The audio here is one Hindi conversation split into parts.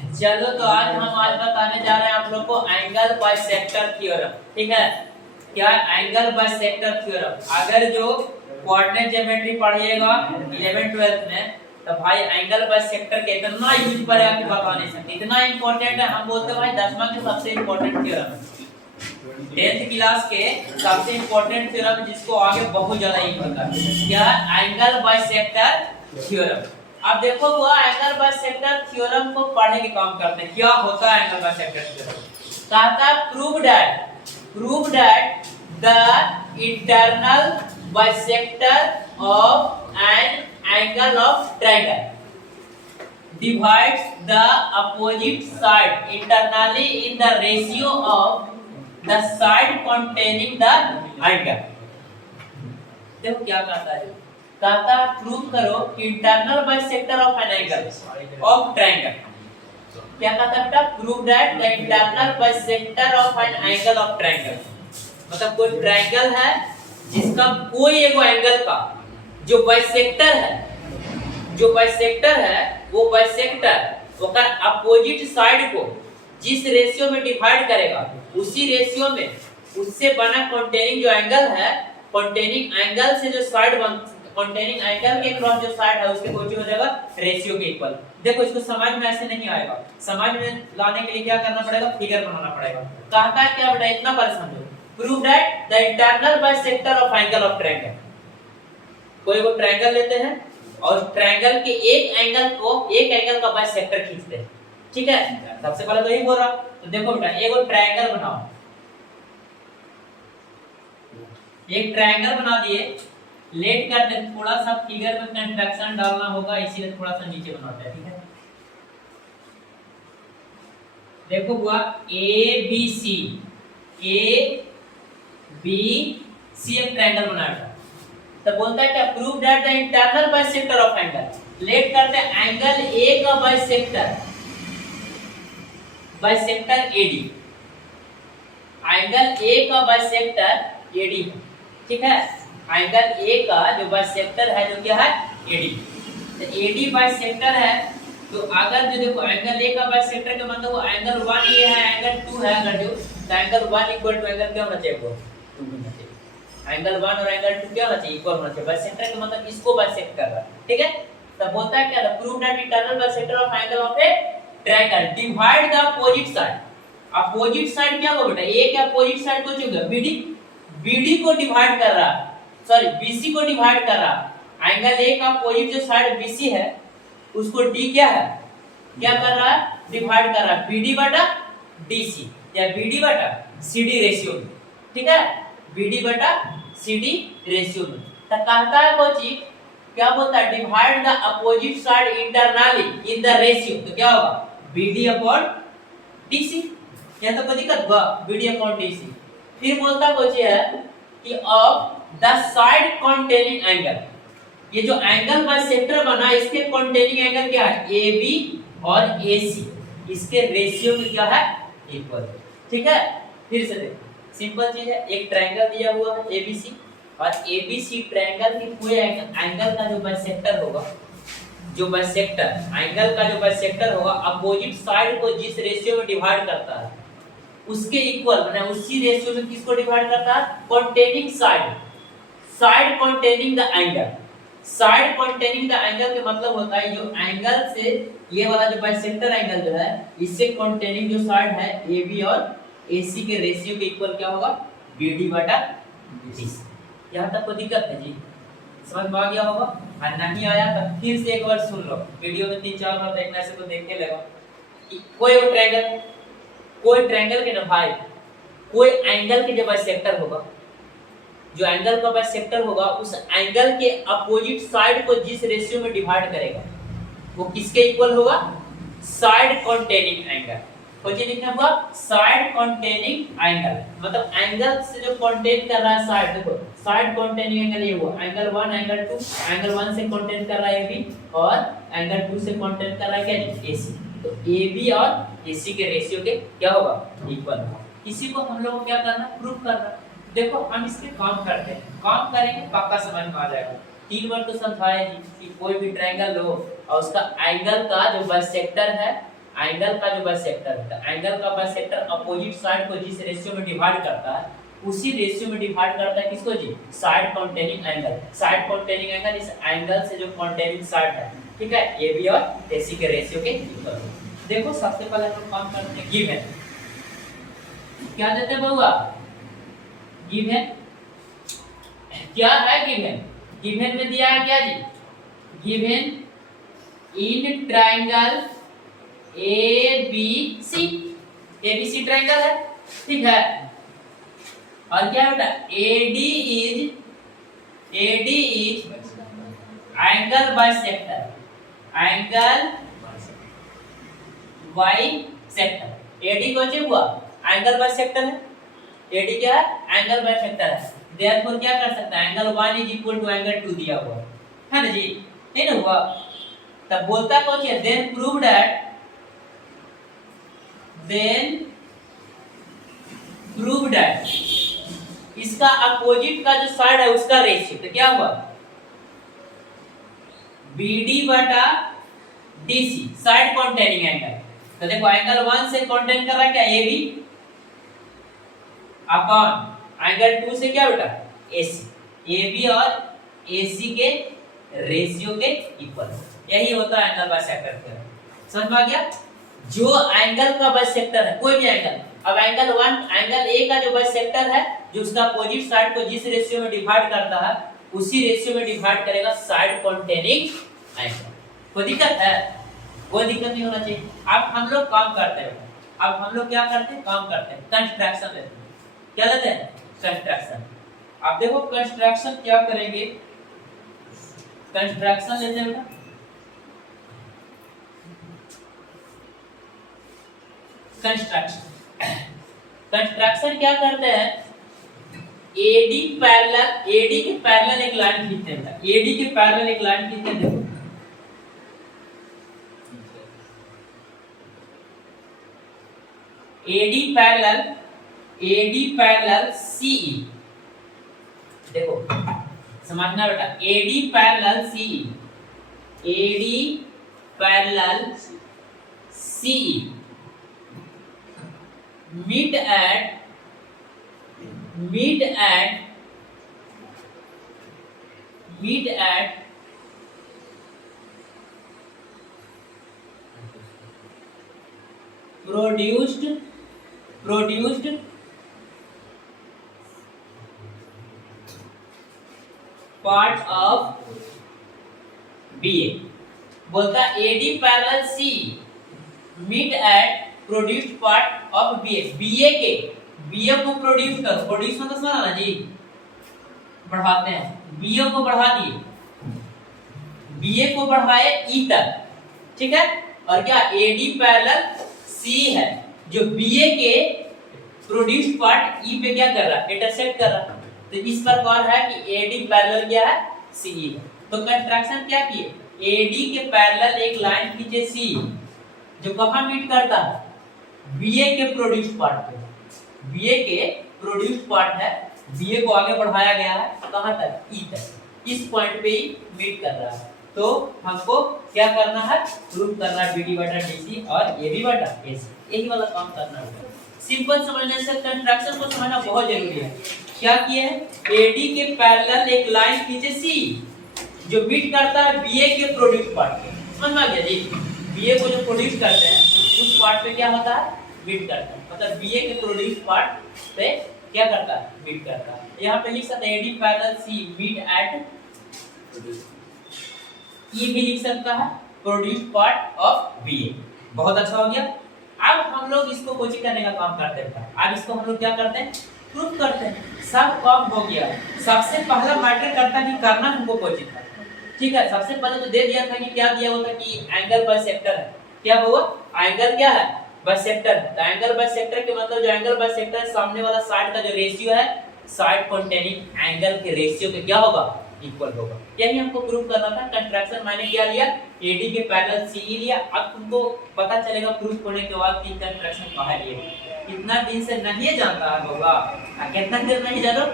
चलो तो आज बताने जा रहे हैं आप लोग को एंगल बाइसेक्टर थ्योरम। ठीक है, क्या एंगल बाइसेक्टर थ्योरम। अगर जो कोऑर्डिनेट ज्योमेट्री पढ़िएगा 11 12 में तो भाई एंगल बाइसेक्टर के इतना यूज पड़ेगा कि बता नहीं सकते, इतना इंपॉर्टेंट है। हम बोलते हैं भाई 10वां के सबसे इंपॉर्टेंट थ्योरम है, 10th क्लास के सबसे इंपॉर्टेंट थ्योरम जिसको आगे बहुत ज्यादा यूज होता है। क्या एंगल बाइसेक्टर थ्योरम। अब देखो वो एंगल बाइसेक्टर थ्योरम को पढ़ने के काम करते हैं। क्या होता है एंगल बाइसेक्टर थ्योरम? कहता है prove that the internal bisector of an angle of triangle divides the opposite side internally in the ratio of the side containing the angle। देखो क्या कहता है, कहता है प्रूव करो कि internal bisector of an angle of triangle. क्या कहता है? Prove that the internal bisector of an angle of triangle. मतलब कोई ट्रायंगल है जिसका कोई एक एंगल का जो बाइसेक्टर है वो बाइसेक्टर ओकर अपोजिट साइड को जिस रेशियो में डिवाइड करेगा उसी रेशियो में उससे बना कंटेनिंग जो एंगल है, कंटेनिंग एंगल से जो साइड बन कंटेनिंग एंगल के क्रॉस जो साइड है उसके कोई हो जाएगा रेशियो के इक्वल। देखो इसको समझ में ऐसे नहीं आएगा, समझ में लाने के लिए क्या करना पड़ेगा? फिगर बनाना पड़ेगा। कहता है क्या बेटा, इतना बार समझो। Prove that the internal bisector of angle of triangle. कोई वो ट्रायंगल लेते हैं और ट्रायंगल के एक एंगल का बाइसेक्टर खींचते हैं। ठीक है, सबसे पहले तो यही बोल रहा। तो देखो बेटा एक ट्रायंगल बनाओ, एक ट्रायंगल बना दिए, लेट कर दे। थोड़ा सा फिगर में कंट्रैक्शन डालना होगा इसीलिए थोड़ा सा नीचे बनाते हैं। ठीक है, देखो हुआ ए बी सी एक ट्रायंगल बनाया। तो बोलता है क्या? Prove that the internal bisector of angle. Let करते हैं एंगल ए का बाइसेक्टर एडी। एंगल ए का बाइसेक्टर एडी। ठीक है, एंगल ए का जो बाइसेक्टर है जो क्या है? एडी। तो एडी बाइसेक्टर है तो अगर जो देखो एंगल ए का बाइसेक्टर का मतलब वो एंगल 1 ये है, एंगल 2 है। अगर जो तो एंगल 1 इक्वल टू एंगल क्या होना चाहिए? वो 2 होना चाहिए। एंगल 1 और एंगल 2 क्या होना चाहिए? इक्वल होना चाहिए। बाइसेक्टर का मतलब इसको बाइसेक्ट कर रहा है। ठीक है, तब बोलता है क्या? Prove that internal bisector of angle of A triangle divide the opposite side. Opposite side क्या होगा बेटा? ए के अपोजिट साइड को जो बीडी को डिवाइड कर रहा है, सॉरी बीसी को डिवाइड कर रहा। एंगल ए का अपोजिट जो साइड बीसी है उसको डी क्या है? क्या कर रहा है? डिवाइड कर रहा है बीडी बटा डीसी या बीडी बटा सीडी रेशियो में। ठीक है, बीडी बटा सीडी रेशियो में। तो कहता है कोई चीज क्या बोलता है? Divide the opposite side internally in the ratio. तो क्या होगा? BD upon DC. या तो कोई दिक्कत हुआ? BD upon DC. फिर बोलता कुछ है कि of the side containing angle. ये जो एंगल बाइसेक्टर बना इसके कंटेनिंग एंगल क्या है? AB और AC, इसके रेशियो में क्या है? इक्वल। ठीक है, फिर से देखो सिंपल चीज है। एक ट्रायंगल दिया हुआ है ABC और ABC ट्रायंगल के कोई एंगल का जो बाइसेक्टर होगा, जो बाइसेक्टर एंगल का जो बाइसेक्टर होगा अपोजिट साइड को जिस रेशियो में डिवाइड करता है उसके इक्वल माने उसी रेशियो में किसको डिवाइड करता है? Containing side containing the angle. Side containing the angle के मतलब होता है जो एंगल से ये वाला जो बाइसेक्टर एंगल जो है इससे कंटेनिंग जो साइड है AB और AC के रेशियो के इक्वल क्या होगा? BD बटा DC। यहाँ तक कोई दिक्कत है जी? समझ में आ गया होगा? और नहीं आया तो फिर से एक बार सुन लो, वीडियो में 3-4 बार देखने से तो देखने लगा कि कोई ट्रायंगल के ना भाई कोई एंगल के जो बाइसेक्टर होगा, जो एंगल का बाइसेक्टर होगा उस एंगल के अपोजिट साइड को जिस रेशियो में डिवाइड करेगा वो किसके इक्वल होगा? Side containing angle. कोई चीज लिखना होगा साइड कंटेनिंग एंगल, मतलब एंगल से जो कंटेन कर रहा है साइड। देखो साइड कंटेनिंग एंगल ये हुआ एंगल 1 एंगल 2। एंगल 1 से कंटेन कर रहा है AB और एंगल 2 से कंटेन कर रहा है क्या? AC। तो AB और AC के रेशियो के क्या होगा? इक्वल होगा। इसी को हम लोग को क्या करना? प्रूव करना। देखो हम इसके काम करते हैं, काम करेंगे पक्का समझ में आ जाएगा। 3 बार तो समझाया कि कोई भी ट्रायंगल लो और उसका एंगल का जो बाइसेक्टर है एंगल का जो बाइसेक्टर होता है, एंगल का बाइसेक्टर अपोजिट साइड को जिस रेशियो में डिवाइड करता है उसी रेशियो में डिवाइड करता है किसको जी, side containing angle. Side containing angle इस एंगल से जो कॉन्टेनिंग साइड है, ठीक है, AB और AC के रेशियो के इक्वल। देखो सबसे पहले हम काम करते हैं गिवन। क्या देते हैं बउआ, गिवन क्या है, गिवन गिवन में दिया है क्या जी, given in triangle ABC, ABC triangle है, ठीक है, और क्या बेटा AD is angle bisector, angle bisector. AD कौन सी हुआ, एंगल बाइसेक्टर है, AD क्या है, एंगल बाइसेक्टर है। देयरफॉर क्या कर सकता है, angle 1 is equal to angle 2 दिया हुआ है ना जी, नहीं ना हुआ, तब बोलता कौन है, देन प्रूव दैट, इसका अपोजिट का जो साइड है उसका रेशियो, तो क्या हुआ BD बटा DC, साइड कॉन्टेनिंग एंगल। तो देखो एंगल 1 से कॉन्टेन कर रहा है क्या, AB अपॉन एंगल 2 से क्या बेटा AC, AB और AC के रेशियो के इक्वल, यही होता है एंगल बाइसेक्टर थ्योरम। समझ में आ गया, जो एंगल का बाइसेक्टर है कोई भी एंगल, अब एंगल 1 एंगल A का जो बाइसेक्टर है जो उसका अपोजिट साइड को जिस रेशियो में डिवाइड करता है उसी रेशियो में डिवाइड करेगा साइड कॉन्टेनिंग एंगल। कोई दिक्कत है, कोई दिक्कत नहीं होना चाहिए। अब हम लोग काम करते हैं, अब हम लोग क्या करते हैं, काम करते हैं, कंस्ट्रक्शन लेते हैं। क्या लेते हैं, कंस्ट्रक्शन। आप देखो कंस्ट्रक्शन क्या करेंगे, कंस्ट्रक्शन लेते हैं बेटा, कंस्ट्रक्शन क्या करते हैं, AD के पैरेलल एक लाइन खींचते हैं, AD के पैरेलल एक लाइन खींचते हैं। देखो AD पैरेलल CE, देखो समझना बेटा, AD parallel CE, AD parallel CE meet at produced part of BA। बोलता AD parallel CE meet at produced part of BA को प्रोड्यूस करो, प्रोड्यूस मतलब समझा ना जी, बढ़ाते हैं, BA को बढ़ा दिए, BA को बढ़ाए E तक, ठीक है, और क्या AD पैरेलल C है जो BA के प्रोड्यूस्ड पार्ट E पे क्या कर रहा है, इंटरसेक्ट कर रहा है। तो इस प्रकार है कि AD पैरेलल क्या है, CE है। तो कंस्ट्रक्शन क्या किए, AD के पैरेलल एक लाइन खींचे C जो कहां मीट करता है, BA के प्रोड्यूस्ड पार्ट पे, BA के प्रोड्यूस्ड पार्ट है, BA को आगे बढ़ाया गया है कहां तक, E तक, इस पॉइंट पे ही मीट कर रहा है। तो हमको क्या करना है, प्रूव करना है BD बटा DC और AB बटा AC, यही वाला काम करना है। सिंपल समझने से कंस्ट्रक्शन को समझना बहुत जरूरी है। क्या किए हैं, AD के पैरेलल एक लाइन खींचे C जो मीट करता है BA के प्रोड्यूस्ड पार्ट पे। समझ में आ गया जी, BA को जो प्रोड्यूस करते हैं उस पार्ट पे क्या होता है, मीट करता है, मतलब BA के प्रोड्यूस पार्ट पे क्या करता है, मीट करता है। यहाँ पे लिख सकते हैं AD parallel C meet at E भी लिख सकता है प्रोड्यूस पार्ट ऑफ BA। बहुत अच्छा हो गया। अब हम लोग इसको कोचिंग करने का काम करते हैं, अब इसको हम लोग क्या करते हैं, प्रूफ करते हैं। सब काम हो गया, सबसे पहला मैटर करता कि करना हमको कोचिंग था, ठीक है। सबसे पहले तो दे दिया था कि क्या दिया होता कि एंगल बाइसेक्टर है, क्या हुआ, एंगल क्या है, बाइसेक्टर। तो एंगल बाइसेक्टर के मतलब जो एंगल बाइसेक्टर है सामने वाला साइड का जो रेशियो है साइड कॉन्टेनिंग एंगल के रेशियो के क्या होगा, इक्वल होगा। यही हमको प्रूव करना था। कंस्ट्रक्शन मैंने क्या लिया, AD के पैरेलल CE लिया। अब तुमको पता चलेगा प्रूफ होने के बाद कि कंस्ट्रक्शन कहां लिया। कितना दिन से नहीं जानता है होगा, कितना देर नहीं जानो,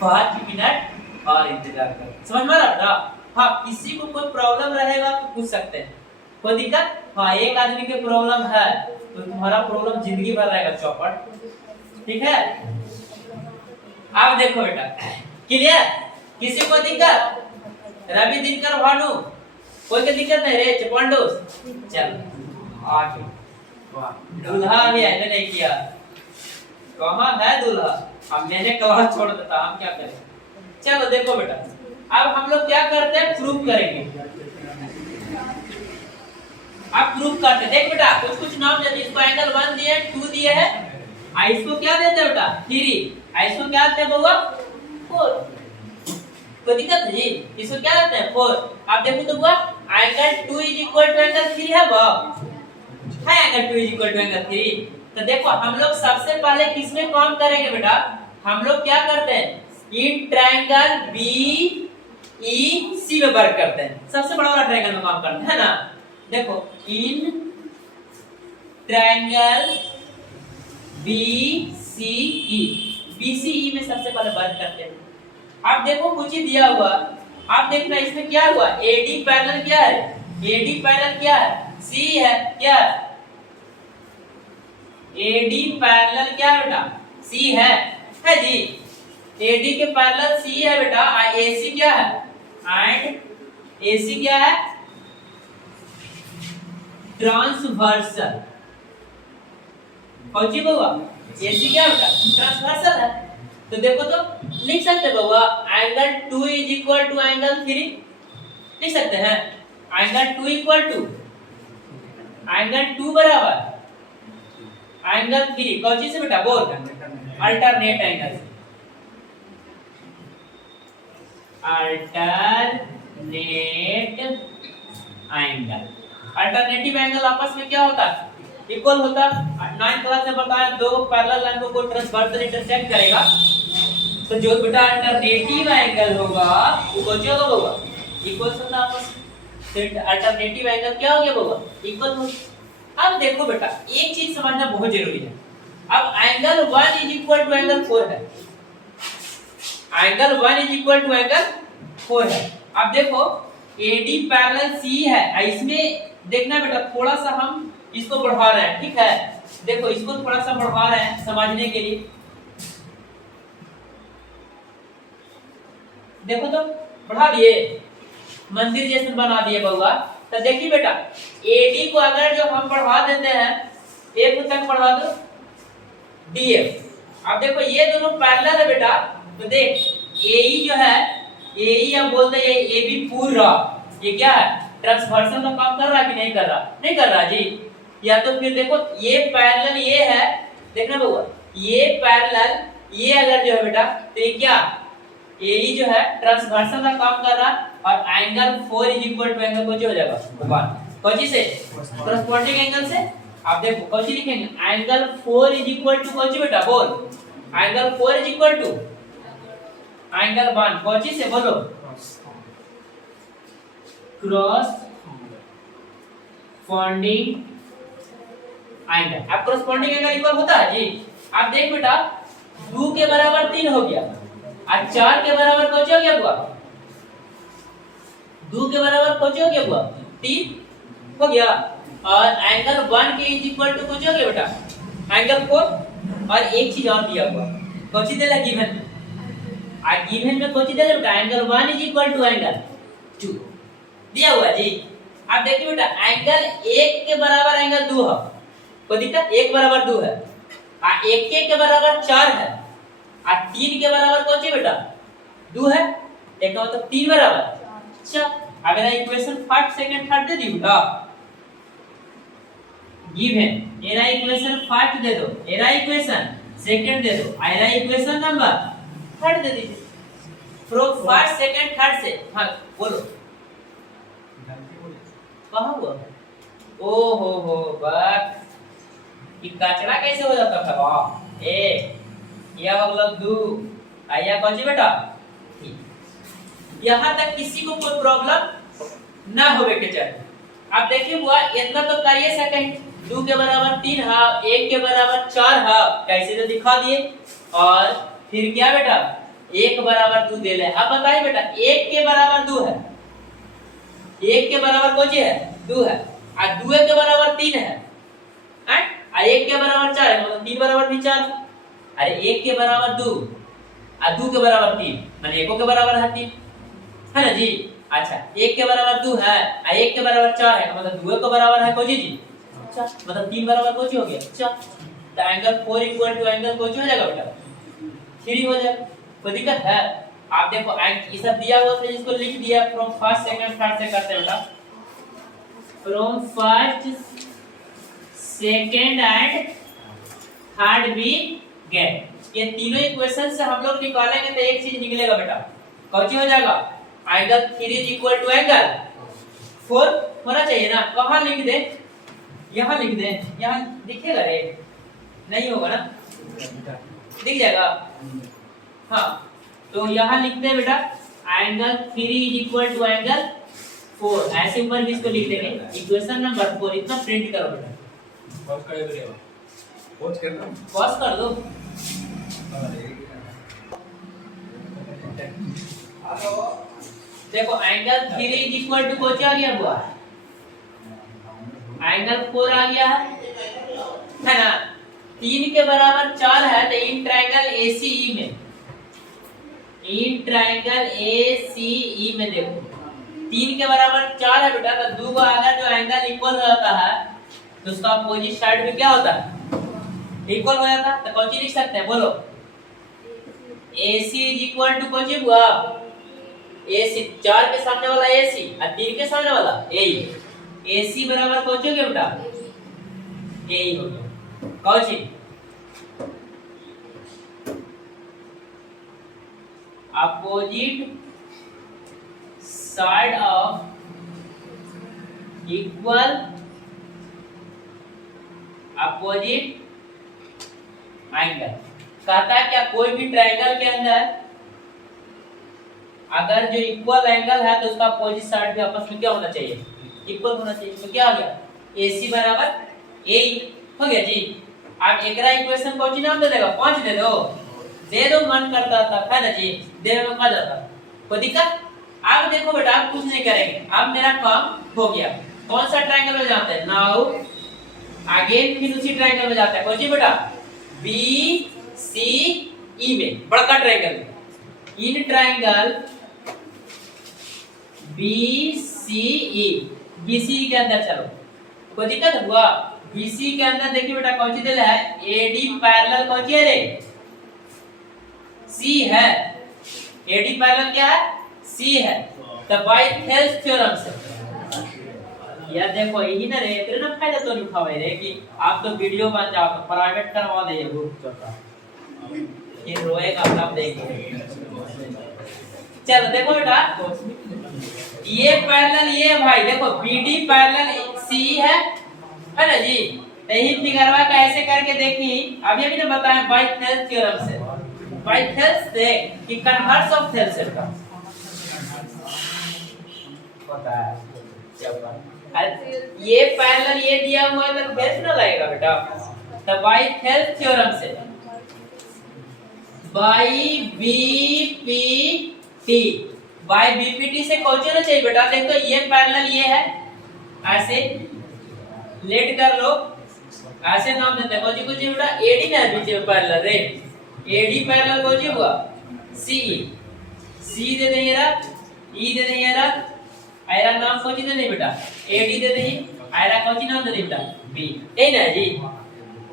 5 मिनट और इंतजार करो। समझ में आ रहा है? हाँ, किसी को कोई प्रॉब्लम रहेगा तो पूछ सकते हैं, कोई दिक्कत? हाँ, एक आदमी के प्रॉब्लम है तो तुम्हारा प्रॉब्लम जिंदगी भर रहेगा चौपट। ठीक है, अब देखो बेटा, क्लियर? किसी को दिक्कत? रवि, दिनकर, भानु, कोई को दिक्कत नहीं रे? चपांडोस, चल आगे। वाह, दूल्हा अभी ऐसे नहीं किया, कहाँ है दूल्हा? अब मैंने क्लास छोड़ देता, हम क्या करें? चलो देखो बेटा, अब हम लोग क्या करते हैं, प्रूफ करेंगे। अब प्रूफ करते हैं। देख बेटा, कुछ कुछ नाम देते, इसको एंगल 1 दिए, 2 दिए है, और इसको क्या देते हैं बेटा, 3, और इसको क्या देते हैं बउआ, 4। कोई दिक्कत है जी? इसको क्या देते हैं, 4। आप देखो तो बउआ, एंगल 2 एंगल 3 है बा, है एंगल 2 एंगल 3। तो देखो हम लोग सबसे पहले किसमें काम करेंगे बेटा, हम लोग क्या करते हैं, इन ट्रायंगल BEC में वर्क करते हैं। सबसे बड़ा वाला ट्रायंगल में काम करते हैं ना। देखो इन ट्रायंगल BCE में सबसे पहले वर्क करते हैं। अब देखो कुछ ही दिया हुआ, आप देखना इसमें क्या हुआ, AD पैरेलल क्या है, AD पैरेलल क्या है, C है, क्या AD पैरेलल क्या है बेटा, C है जी। AD के पैरेलल C है बेटा, AC क्या है, एंड AC क्या है, ट्रांसवर्सल। कौन सी बउआ, AC क्या बेटा, ट्रांसवर्सल है। तो देखो तो लिख सकते बउआ, एंगल 2 एंगल 3 लिख सकते हैं। एंगल 2 एंगल 2 बराबर एंगल 3, कौन सी से बेटा, बोल, alternate angle, alternate angle. Alternative angle आपस में क्या होता है, इक्वल होता है। 9th क्लास में बताया, दो पैरेलल लाइन को ट्रांसवर्सल इंटरसेक्ट करेगा, तो जो बेटा अल्टरनेटिव एंगल होगा वो कौन होगा होगा, इक्वल होता आपस में। तो अल्टरनेटिव एंगल क्या हो गया होगा, इक्वल हो। अब देखो बेटा, एक चीज समझना बहुत जरूरी है। अब एंगल 1 एंगल 4 है, एंगल 1 एंगल 4 है। अब देखो AD पैरेलल C है, इसमें देखना बेटा थोड़ा सा हम इसको बढ़ा रहे हैं, ठीक है। देखो इसको थोड़ा सा बढ़ा रहे हैं समझने के लिए, देखो तो बढ़ा दिए, मंदिर जैसे बना दिए बउआ। तो देखिए बेटा, AD को अगर जो हम बढ़ा देते हैं, एक तक बढ़ा दो DF। अब देखो ये दोनों पैरेलल है बेटा, तो देख AE जो है, AE हम बोलते हैं AB पूरा, ये क्या है, ट्रांसवर्सल का काम कर रहा है कि नहीं कर रहा, नहीं कर रहा जी। या तो फिर देखो ये पैरेलल ये है, देखना बउआ, ये पैरेलल ये अगर जो है बेटा, तो ये क्या, AE जो है ट्रांसवर्सल का काम कर रहा, और एंगल 4 एंगल को जो हो जाएगा 1, कौन से, कॉरेस्पॉन्डिंग एंगल से। आप देखो कौन सी लिखेंगे, एंगल 4 कौन सी बेटा, बोल, एंगल 4 एंगल 1, कौन सी से बोलो, क्रॉस फॉन्डिंग एंगल। अब कॉरेस्पॉन्डिंग एंगल इक्वल होता है जी। आप देख बेटा, 2 के बराबर 3 हो गया, और 4 के बराबर कौन हो गया हुआ, 2 के बराबर कौन हो गया हुआ, 3 हो गया। और एंगल 1 के इक्वल टू कौन हो गया बेटा, एंगल 4। और एक चीज और दिया हुआ, कौन सी देला, गिवन। आ गिवन में कौन सी देला बेटा, एंगल 1 एंगल 2 दिया हुआ जी। आप देखिए बेटा, एंगल 1 के बराबर एंगल 2 है, कोई दिक्कत, 1 बराबर 2 है, आ 1 के बराबर 4 है, आ 3 के बराबर कौन सी बेटा, 2 है, एक का मतलब 3 बराबर। अच्छा, अब मेरा इक्वेशन फर्स्ट सेकंड थर्ड दे दी बेटा, गिवन मेरा इक्वेशन फर्स्ट दे दो, मेरा इक्वेशन सेकंड दे दो, मेरा इक्वेशन नंबर थर्ड दे दीजिए। फ्रॉम फर्स्ट सेकंड थर्ड से, हां बोलो कहां हुआ, ओ हो बस ये कचरा कैसे हो जाता था, वाह, एक या मतलब 2 आया कौन सी बेटा, यहां तक किसी को कोई प्रॉब्लम ना होवे के चाहिए। अब देखिए हुआ, इतना तो करिए सकेंड, 2 के बराबर 3 है, 1 के बराबर 4 है, कैसे तो दिखा दिए। और फिर क्या बेटा, 1 बराबर 2 दे ले। अब बताइए बेटा, 1 के बराबर 2 है, 1 के बराबर कौन सी है, 2 है, आ 2 के बराबर 3 है, हैं? आ 1 के बराबर 4 है, मतलब 3 बराबर भी 4। अरे 1 के बराबर 2 आ 2 के बराबर 3, माने 1 के बराबर है 3, है ना जी। अच्छा 1 के बराबर 2 है आ 1 के बराबर 4 है, मतलब 2 के बराबर है कोजी जी, अच्छा मतलब 3 बराबर कोजी हो गया, अच्छा। तो एंगल 4 इक्वल टू एंगल कोजी हो जाएगा बेटा, 3 हो जाएगा। कोई दिक्कत है? आप देखो ये सब दिया हुआ था, इसको लिख दिया फ्रॉम फर्स्ट सेकंड थर्ड से करते हैं बेटा, from first second and third भी गेट। ये तीनों इक्वेशन से हम लोग निकालेंगे तो एक चीज निकलेगा बेटा, कौन सी हो जाएगा? Angle 3 is equal to angle 4 होना चाहिए ना। कहां लिख दे? यहां लिख दे, यहां दिखेगा रे? नहीं होगा ना, दिख जाएगा। हाँ तो यहां लिखते हैं बेटा angle 3 is equal to angle 4, ऐसे ऊपर भी इसको लिख देंगे इक्वेशन नंबर 4। इतना प्रिंट करो बेटा, पॉज कर दो, पॉज करना, पॉज कर दो। देखो एंगल 3 इज इक्वल टू कौन सा आ गया हुआ? एंगल 4 आ गया है ना। 3 के बराबर 4 है तो इन ट्रायंगल एसीई में, इन ट्रायंगल एसीई में देखो 3 के बराबर 4 है बेटा, तो दो अगर जो एंगल इक्वल होता है तो उसका अपोजिट साइड में क्या होता है? इक्वल हो जाता है। तो कौन सी लिख सकते हैं बोलो? AC इज इक्वल टू कौन सी हुआ? AC 4 के सामने वाला AC और 3 के सामने वाला AE। AC बराबर कौन सी हो गया बेटा? AE हो गया। कौन सी? Opposite side of equal opposite angle. कहता है क्या कोई भी ट्रायंगल के अंदर अगर जो इक्वल एंगल है तो उसका अपोजिट साइड भी आपस में क्या होना चाहिए? इक्वल होना चाहिए। तो क्या हो गया? AC बराबर AE हो गया जी। आप एकरा इक्वेशन कौन सी नाम दे देगा? 5 दे दो, दे दो, मन करता था है ना जी, दे में आ जाता। कोई दिक्कत? अब देखो बेटा आप कुछ नहीं करेंगे, अब मेरा काम हो गया। कौन सा ट्रायंगल में जाता है? नाउ अगेन फिर उसी ट्रायंगल में जाता है। कौन सी बेटा? BCE में, बड़का ट्रायंगल में। इन ट्रायंगल BCE, BCE के अंदर चलो, कोई दिक्कत हुआ? BCE के अंदर देखिए बेटा कौन सी दिला है? AD पैरेलल कौन सी है रे? C है। AD पैरेलल क्या है? C है। तो बाय थेल्स थ्योरम से यार देखो यही ना रे, तेरे ना फायदा तो नहीं उठावे रे कि आप तो वीडियो बन जाओ तो प्राइवेट करवा दे ग्रुप का, ये रोएगा आप देखेंगे। चलो देखो बेटा ये पैरेलल ये भाई देखो BD पैरेलल C है ना जी। यही फिगरवा का ऐसे करके देखी, अभी अभी तो बताएं बाय थेल्स थ्योरम से। बाय थेल्स से कि कन्वर्स ऑफ थेल्स का पता है। ये पैरेलल ये दिया हुआ है तो थेल्स ना लगेगा बेटा। तो बाय थेल्स थ्योरम से बाय BPT, बाय BPT से कौन सा चाहिए बेटा? देखो ये पैरेलल ये है, ऐसे लेट कर लो, ऐसे नाम देते हैं। कौन सी कुछ बेटा? AD ना बीच में पैरेलल रे, AD पैरेलल कौन सी हुआ? CE, C दे देंगे रा, E दे देंगे रा, आयरा नाम कौन सी दे देंगे बेटा? AD दे देंगे, आयरा कौन सी नाम दे देंगे बेटा? B। यही ना जी,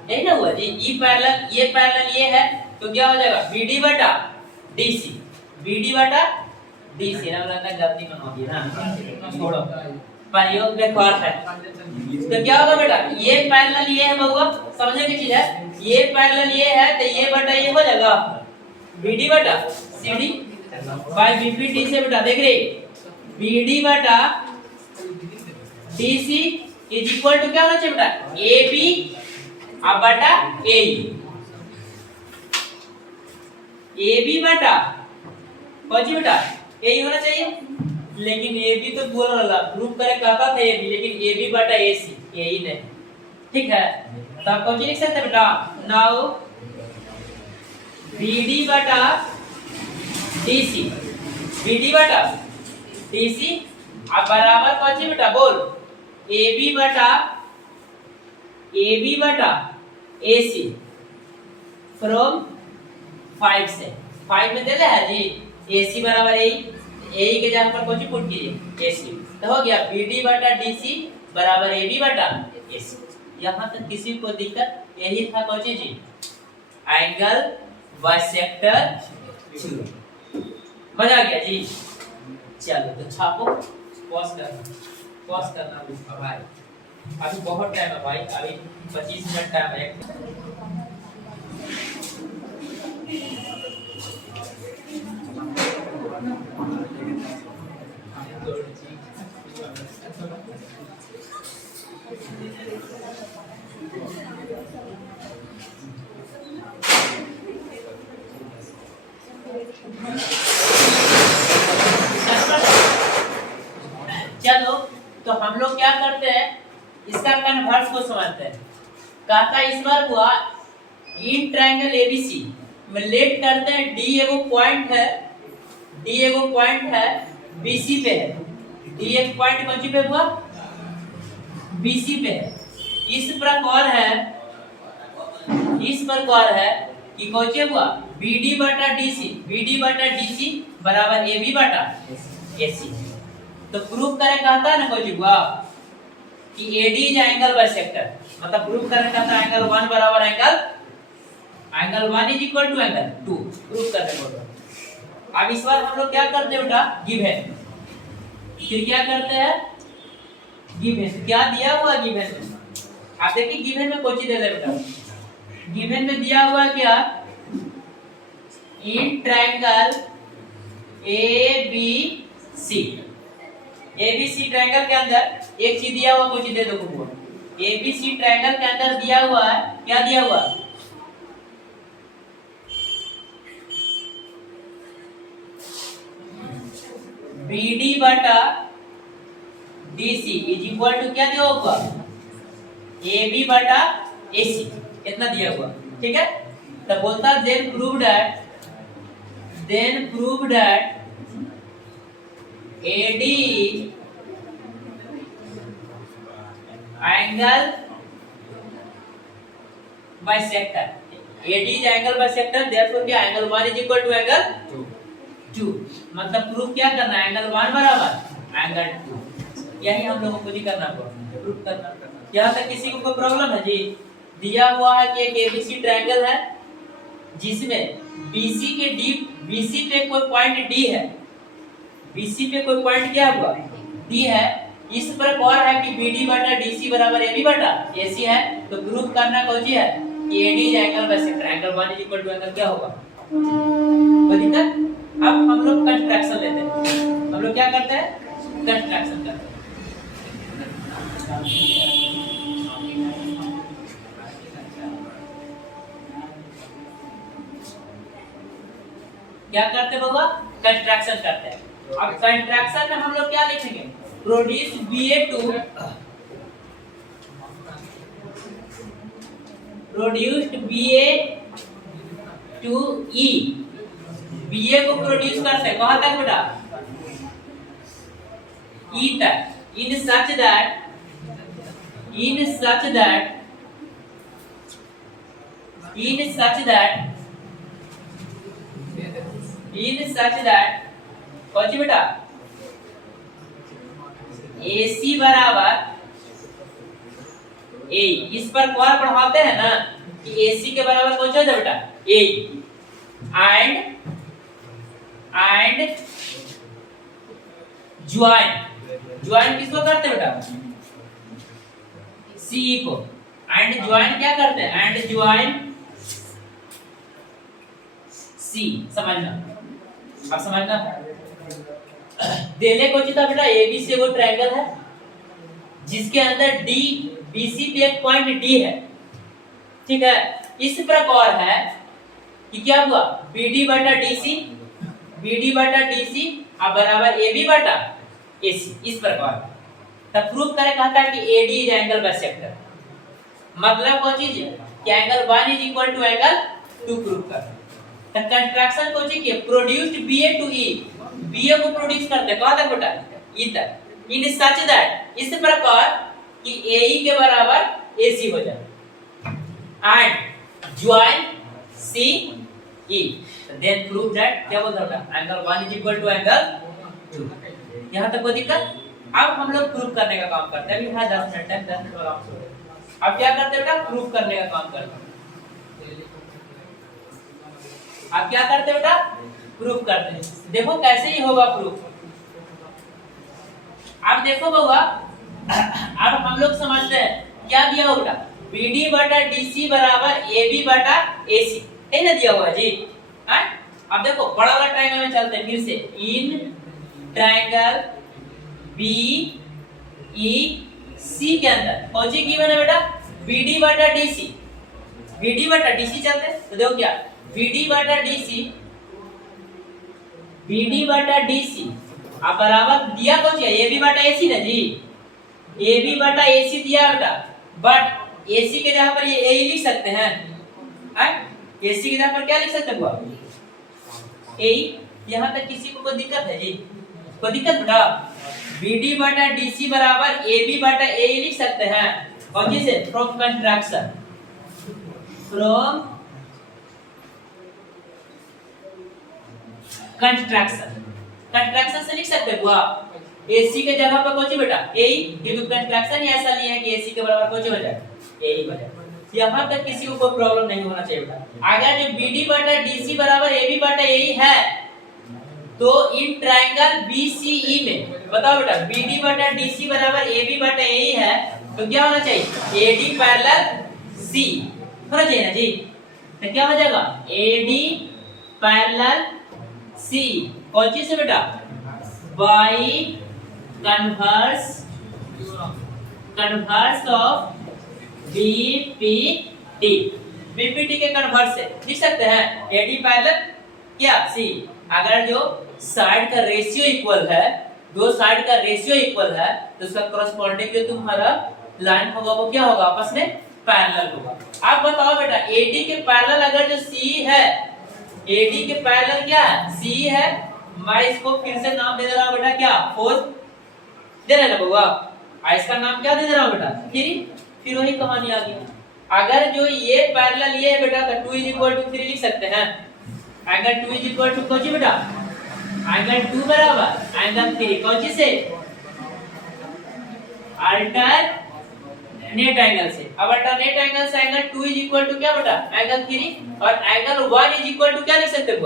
यही ना हुआ जी। E पैरेलल ये पैरेलल ये है तो क्या हो जाएगा? BD बटा DC, BD बटा DC। ना लगता है गलती बना दी ना, छोड़ो, प्रयोग बेकार है। तो क्या होगा बेटा? ये पैरेलल ये है बबुआ, समझने की चीज है। ये पैरेलल ये है तो ये बटा ये हो जाएगा BD बटा CD बाय BPT से बेटा देख रहे BD बटा DC इज इक्वल टू क्या होना चाहिए बेटा? AB अब बटा AE, AB बटा कौन सी बेटा? AE होना चाहिए। लेकिन AB तो बोल रहा प्रूफ करे कहता था AB, लेकिन AB बटा AC यही नहीं, ठीक है। तो आप कौन सी लिख सकते हैं बेटा? नाउ BD बटा DC, BD बटा DC अब बराबर कौन सी बेटा? बोल AB बटा AC फ्रॉम 5 से 5 में दे रहा है जी AC बराबर AE के जगह पर कुछ पुट कीजिए AC तो हो गया BD बटा DC बराबर AB बटा AC। यहाँ तक किसी को दिक्कत यही था कोची जी एंगल बाइसेक्टर थ्योरम मजा आ गया जी। चलो तो छापो पॉज करना भाई अभी बहुत टाइम है भाई अभी 25 मिनट टाइम है। चलो तो हम लोग क्या करते हैं इसका कन्वर्स को समझते हैं। कहता इस बार हुआ इन ट्रायंगल एबीसी में लेट करते हैं डी एगो पॉइंट है बीसी पे है डी एक पॉइंट कौन सी पे हुआ बीसी पे है। इस प्रकार है कि कौन सी हुआ बीडी बटा डीसी बराबर एबी बटा एसी। तो प्रूफ करें कहता है ना कोई हुआ कि एडी इज एंगल बाइसेक्टर मतलब प्रूफ करें कहता है एंगल 1 बराबर angle 1 is equal to angle 2 proof करते बोलो। अब इस बार हम लोग क्या करते हैं बेटा गिवन फिर क्या करते हैं गिवन क्या दिया हुआ गिवन में आप देखिए गिवन में कोई चीज दे दे बेटा गिवन में दिया हुआ क्या इन ट्रायंगल ABC ट्रायंगल के अंदर एक चीज दिया हुआ कोई चीज दे दो को ABC ट्रायंगल के अंदर दिया हुआ है क्या दिया हुआ BD बटा DC इज इक्वल टू क्या दिया हुआ AB बटा AC इतना दिया हुआ ठीक है। तो बोलता then prove that AD angle bisector AD is angle bisector therefore क्या angle 1 is equal to angle 2 मतलब प्रूफ क्या करना है एंगल 1 बराबर एंगल 2 यही हम लोगों को भी करना होगा प्रूफ करना। यहाँ तक किसी को कोई प्रॉब्लम है जी दिया हुआ है कि एक ABC ट्रायंगल है जिसमें BC पे कोई पॉइंट D है BC पे कोई पॉइंट क्या हुआ D है। इस प्रकार है कि BD बटा DC बराबर AB बटा AC है। तो प्रूफ करना कौन सी है कि AD is angle bisector angle 1 is equal to angle क्या होगा कोई दिक्कत। अब हम लोग कंस्ट्रक्शन लेते हैं हम लोग क्या करते हैं कंस्ट्रक्शन करते हैं। क्या करते बाबा कंस्ट्रक्शन करते हैं। अब कंस्ट्रक्शन में हम लोग क्या लिखेंगे produce BA to E BA को प्रोड्यूस करते हैं कहां तक बेटा E तक in such that कौन सी बेटा AC बराबर A इस पर कौन पढ़ाते हैं ना कि AC के बराबर कौन सा है बेटा A एंड ज्वाइन किसको करते हैं बेटा CE को एंड ज्वाइन क्या करते हैं एंड ज्वाइन C समझना अब समझना देले को चिता बेटा ABC वो ट्रायंगल है जिसके अंदर BC पे एक पॉइंट D है ठीक है। इस प्रकार है कि क्या हुआ BD बटा DC बराबर AB बटा AC इस प्रकार। तब प्रूफ करे कहता है कि AD इज एंगल बाइसेक्टर मतलब कौन चीज है कि angle 1 is equal to angle 2 proof कर। तब कंस्ट्रक्शन कौन चीज है produced BA to E BA को प्रोड्यूस करते कहां तक बेटा E तक इन सच दैट इस प्रकार कि AE के बराबर AC हो जाए and join CE, then prove that क्या बोलता है angle 1 is equal to angle 2। यहां तक कोई दिक्कत? अब हम लोग प्रूव करने का काम करते हैं। अभी है 10 मिनट टाइम, 10 मिनट आराम से। अब क्या करते हैं बेटा? प्रूव करने का काम करते हैं। आप क्या करते हैं बेटा? प्रूव करते हैं। देखो कैसे ही होगा प्रूफ। अब देखो बउआ, अब हम लोग समझते हैं क्या दिया होगा बेटा? BD बटा DC बराबर AB बटा AC, है ना दिया हुआ जी। हाँ, अब देखो बड़ा वाला ट्रायंगल में चलते हैं फिर से। इन ट्रायंगल BEC के अंदर कौन सी गिवन है बेटा? BD बटा DC, BD बटा DC चलते हैं तो देखो क्या BD बटा DC अब बराबर दिया कौन सी है? AB बटा AC ना जी। AB बटा AC दिया बेटा, बट AC के जगह पर ये AE लिख सकते हैं। AC की जगह पर क्या लिख सकते हैं? AE। यहाँ तक किसी को कोई दिक्कत है जी? कोई दिक्कत बेटा? BD बटा DC बराबर AB बटा AE लिख सकते हैं। और किसे? फ्रॉम कंट्रैक्शन, फ्रॉम कंट्रैक्शन से लिख सकते हो आप। AC के जगह पर कौन सी बेटा? AE, क्योंकि कंट्रैक्शन ही ऐसा लिया है कि AC के बराबर कौन सी हो जाए? AE हो जाए। यहाँ तक किसी को कोई प्रॉब्लम नहीं होना चाहिए बेटा। अगर जो BD बटा DC बराबर AB बटा AE है तो इन ट्रायंगल BCE में बताओ बेटा, BD बटा DC बराबर AB बटा AE है तो क्या होना चाहिए? AD पैरेलल C होना चाहिए ना जी। तो क्या हो जाएगा? AD पैरेलल C कौन चीज से बेटा? By converse of BPT, BPT के कन्वर्स से लिख सकते हैं AD पैरेलल क्या C। अगर जो साइड का रेशियो इक्वल है, दो साइड का रेशियो इक्वल है तो उसका कॉरेस्पॉन्डिंग जो तुम्हारा लाइन होगा वो क्या होगा? आपस में पैरेलल होगा। आप बताओ बेटा AD के पैरेलल अगर जो C है, AD के पैरेलल क्या है? C है। मैं इसको फिर से नाम दे रहा हूं बेटा क्या? 4 दे रहे ना बउआ? इसका नाम क्या दे रहा हूं बेटा? 3। फिर वही कहानी आ गई। अगर जो ये पैरेलल ये है बेटा तो 2 = 3 लिख सकते हैं। एंगल 2 = कौन सी बेटा? एंगल 2 बराबर एंगल 3 कौन सी से? अल्टरनेट एंगल से। अब अल्टरनेट एंगल से एंगल 2 = क्या बेटा? एंगल 3। और एंगल 1 = क्या लिख सकते हो?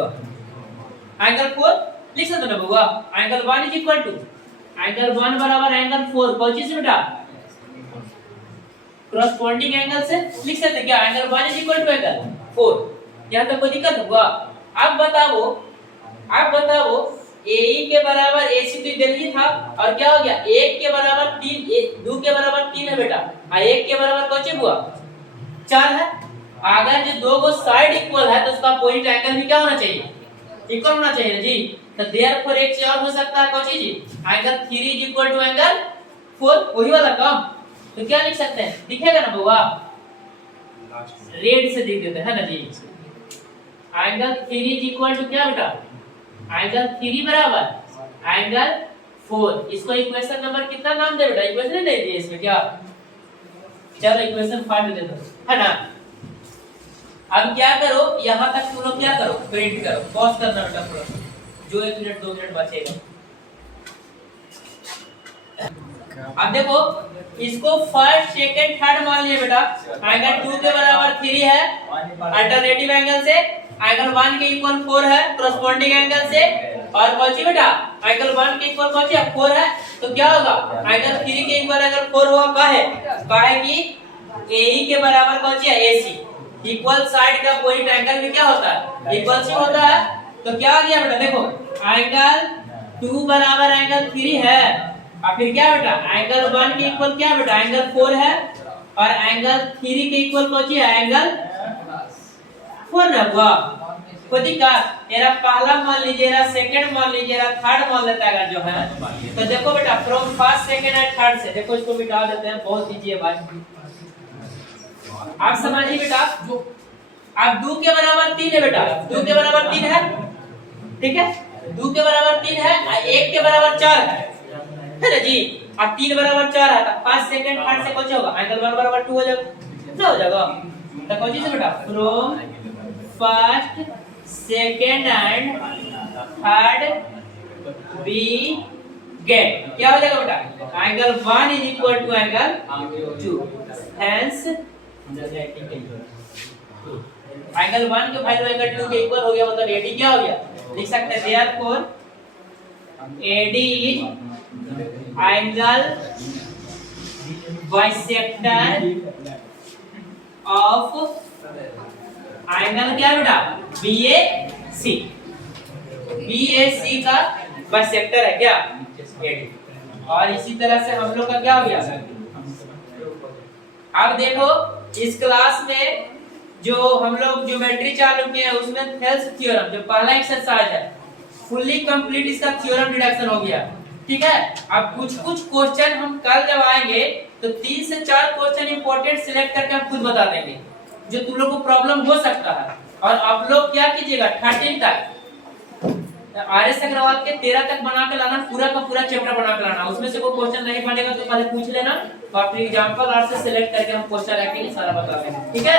एंगल 4 लिख सकते हो ना बउआ? एंगल 1 = एंगल 1 बराबर एंगल 4 कौन सी से बेटा? कॉरेस्पॉन्डिंग एंगल से लिख सकते क्या? Angle 1 = angle 4। यहां तक कोई दिक्कत होगा? अब बताओ AE के बराबर AC तो इधर ही था और क्या हो गया? 1 के बराबर 3, 2 के बराबर 3 है बेटा, और 1 के बराबर कौन सी हुआ? 4 है। अगर जो दो को साइड इक्वल है तो उसका अपोजिट एंगल भी क्या होना चाहिए? इक्वल होना चाहिए जी। तो देयरफॉर एक चीज और हो सकता है कौन सी जी? एंगल 3 = एंगल 4, वही वाला काम। तो क्या लिख सकते हैं? दिखेगा ना बउआ? रेड से लिख देते हैं ना जी। एंगल 3 = क्या बेटा? एंगल 3 बराबर एंगल 4। इसको इक्वेशन नंबर कितना नाम दे बेटा? इक्वेशन नहीं दिए इसमें क्या? चलो इक्वेशन 5 दे दो, है ना। अब क्या करो, यहां तक तुम लोग क्या करो? प्रिंट करो। पॉज करना बेटा थोड़ा, जो 1 मिनट 2 मिनट बचेगा। अब देखो इसको फर्स्ट सेकंड थर्ड मान लिया बेटा। एंगल 2 के बराबर 3 है अल्टरनेटिव एंगल से, एंगल 1 के इक्वल 4 है कॉरेस्पॉन्डिंग एंगल से, और कौन सी बेटा? एंगल 1 के इक्वल कौन सी है? 4 है। तो क्या होगा? एंगल 3 के इक्वल एंगल 4 होगा। काहे कि AE के बराबर कौन सी है? AC। इक्वल साइड का कोई एंगल भी क्या होता है? इक्वल सी होता है। तो क्या आ गया बेटा? देखो एंगल 2 बराबर एंगल 3 है, और फिर क्या बेटा? एंगल 1 के इक्वल क्या बेटा? एंगल 4 है, और एंगल 3 के इक्वल कौन सी है? एंगल 4 ना हुआ? कोई दिक्कत? मेरा पहला मान लीजिए, मेरा सेकंड मान लीजिए, मेरा थर्ड मान लेता है जो है। तो देखो बेटा from first second and third से देखो, इसको मिटा देते हैं। बहुत ईजी है भाई, आप समझिए बेटा। अब 2 के बराबर 3 है बेटा, 2 के बराबर 3 है, ठीक है। 2 के बराबर 3 है, 1 के बराबर 4 है ना जी। और 3 बराबर 4 है तो फर्स्ट सेकंड थर्ड से कौन सा होगा एंगल 1 बराबर 2 हो जाएगा, कितना हो जाएगा तो कौन चीज से बेटा from first second and third we get क्या हो जाएगा बेटा angle 1 is equal to angle 2 hence angle 1 के वैल्यू एंगल 2 के इक्वल हो गया मतलब AD क्या हो गया लिख सकते हैं therefore AD is angle bisector of angle क्या है बेटा BAC का बाइसेक्टर है क्या AD और इसी तरह से हम लोग का क्या हो गया अब देखो इस क्लास में जो हम लोग ज्योमेट्री चालू किए हैं उसमें थेल्स थ्योरम जो पहला एक्सरसाइज है फुल्ली कंप्लीट इसका थ्योरम डिडक्शन हो गया ठीक है। अब कुछ क्वेश्चन हम कल जब आएंगे तो 3 से 4 क्वेश्चन इंपॉर्टेंट सिलेक्ट करके हम खुद बता देंगे जो तुम लोग को प्रॉब्लम हो सकता है और आप लोग क्या कीजिएगा 13 तक RS अग्रवाल के 13 तक बना के लाना पूरा का पूरा चैप्टर बना के लाना उसमें से कोई क्वेश्चन नहीं बनेगा तो पहले पूछ लेना और फिर एग्जांपल आर से सिलेक्ट करके हम क्वेश्चन रखेंगे सारा बता देंगे ठीक है।